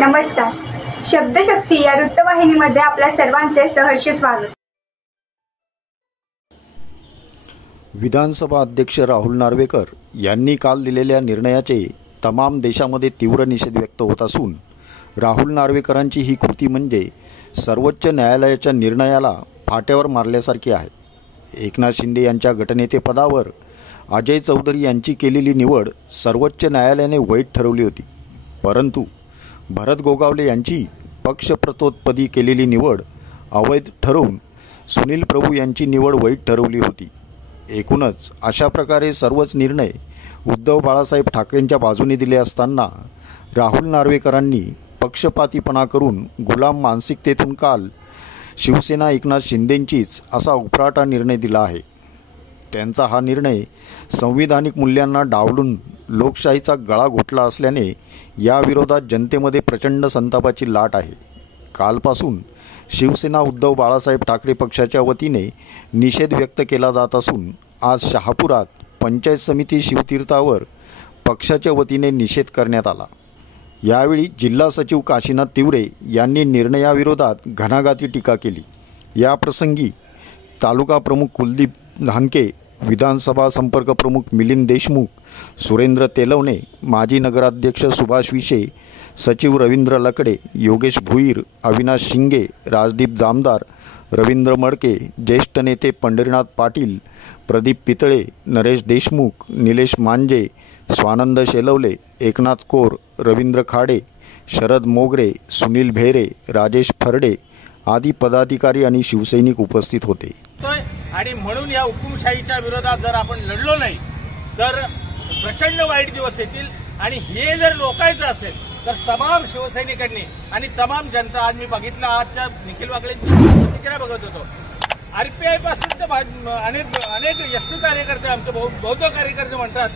नमस्कार. शब्दशक्ती या वृत्तवाहिनीमध्ये आपल्या सर्वांचे सहर्ष स्वागत. विधानसभा अध्यक्ष राहुल नार्वेकर यांनी काल दिलेल्या निर्णयाचे तमाम देशामध्ये तीव्र निषेध व्यक्त होत असून राहुल नार्वेकरांची ही कृती म्हणजे सर्वोच्च न्यायालयाच्या निर्णयाला फाट्यावर मारल्यासारखी आहे. एकनाथ शिंदे यांच्या गटनेतेपदावर अजय चौधरी यांची केलेली निवड सर्वोच्च न्यायालयाने वैध ठरवली होती, परंतु भरत गोगावले यांची पक्षप्रतोदपदी केलेली निवड अवैध ठरवून सुनील प्रभू यांची निवड वैध ठरवली होती. एकूणच अशा प्रकारे सर्वच निर्णय उद्धव बाळासाहेब ठाकरेंच्या बाजूने दिले असताना राहुल नार्वेकरांनी पक्षपातीपणा करून गुलाम मानसिकतेतून काल शिवसेना एकनाथ शिंदेंचीच असा उपराटा निर्णय दिला आहे. त्यांचा हा निर्णय संविधानिक मूल्यांना डावलून लोकशाहीचा गळा घोटला असल्याने याविरोधात जनतेमध्ये प्रचंड संतापाची लाट आहे. कालपासून शिवसेना उद्धव बाळासाहेब ठाकरे पक्षाच्या वतीने निषेध व्यक्त केला जात असून आज शहापुरात पंचायत समिती शिवतीर्थावर पक्षाच्या वतीने निषेध करण्यात आला. यावेळी जिल्हा सचिव काशीनाथ तिवरे यांनी निर्णयाविरोधात घणाघाती टीका केली. याप्रसंगी तालुका प्रमुख कुलदीप धानके, विधानसभा संपर्क प्रमुख मिलिंद देशमुख, सुरेंद्र तेलवणे, माजी नगराध्यक्ष सुभाष विशे, सचिव रवींद्र लकडे, योगेश भुईर, अविनाश शिंगे, राजदीप जामदार, रवींद्र मडके, ज्येष्ठ नेते पंढरीनाथ पाटील, प्रदीप पितळे, नरेश देशमुख, निलेश मांजे, स्वानंद शेलवले, एकनाथ कोर, रवींद्र खाडे, शरद मोगरे, सुनील भेरे, राजेश फरडे आदी पदाधिकारी आणि शिवसैनिक उपस्थित होते. आणि म्हणून या हुकुमशाहीच्या विरोधात जर आपण लढलो नाही तर प्रचंड वाईट दिवस येतील. आणि हे जर रोखायचं असेल तर तमाम शिवसैनिकांनी आणि तमाम जनता, आज मी बघितलं, आजच्या निखिल वाकळेंची प्रतिक्रिया बघत होतो, आरपीआय पासून तर अनेक एसटी कार्यकर्ते, आमचे बौद्ध कार्यकर्ते म्हणतात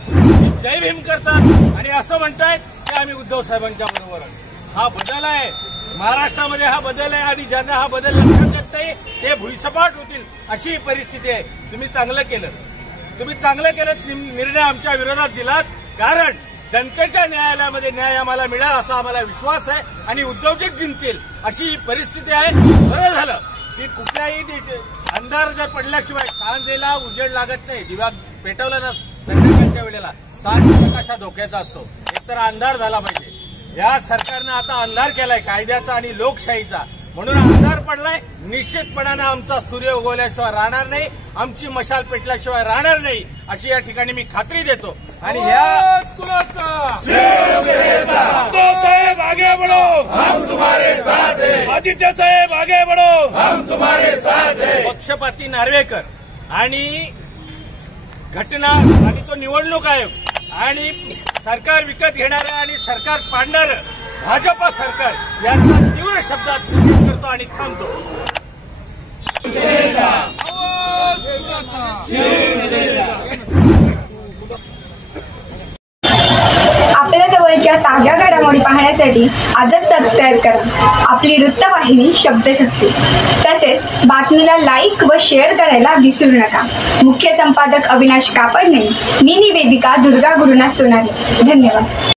जय भीम करतात आणि असं म्हणतायत की आम्ही उद्धव साहेबांच्या बरोबर आहोत. हा बदल आहे महाराष्ट्रामध्ये, हा बदल आहे आणि ज्यांना हा बदल लक्षात येत नाही ते भुईसपाट होतील अशी परिस्थिती आहे. तुम्ही चांगलं केलं, निर्णय आमच्या विरोधात दिलात, कारण जनतेच्या न्यायालयामध्ये न्याय आम्हाला मिळेल असा आम्हाला विश्वास आहे आणि उद्धवजीच जिंकतील अशी परिस्थिती आहे. बरं झालं की कुठल्याही अंधार जर पडल्याशिवाय सांजेला उजेड लागत नाही. दिवा पेटवला ना संध्याकाळच्या वेळेला, सांज कशा धोक्याचा असतो, एकतर अंधार झाला पाहिजे. या सरकारनं आता अंधार केलाय कायद्याचा आणि लोकशाहीचा, म्हणून अंधार पडलाय. निश्चितपणाने आमचा सूर्य उगवल्याशिवाय राहणार नाही, आमची मशाल पेटल्याशिवाय राहणार नाही अशी या ठिकाणी मी खात्री देतो. आणि ह्या साहेब आगे बढ़ो, हम तुम्हारे साथ हैं. आदित्य साहेब आगे बढ़ो, हम तुम्हारे साथ हैं. पक्षपाती नार्वेकर आणि घटना आणि तो निवडणूक आयोग आणि सरकार विकत घेणारं आणि सरकार पाडणारं भाजपा सरकार यांचा तीव्र शब्दात निषेध करतो आणि थांबतो. आपल्या जवळच्या ताज्या घडामोडी पाहण्यासाठी आजच सबस्क्राईब करा आपली वृत्तवाहिनी शब्दशक्ती. तसेच बातमीला लाईक व शेअर करायला विसरू नका. मुख्य संपादक अविनाश कापडणे, मी निवेदिका दुर्गा गुरुनाथ सोनारे. धन्यवाद.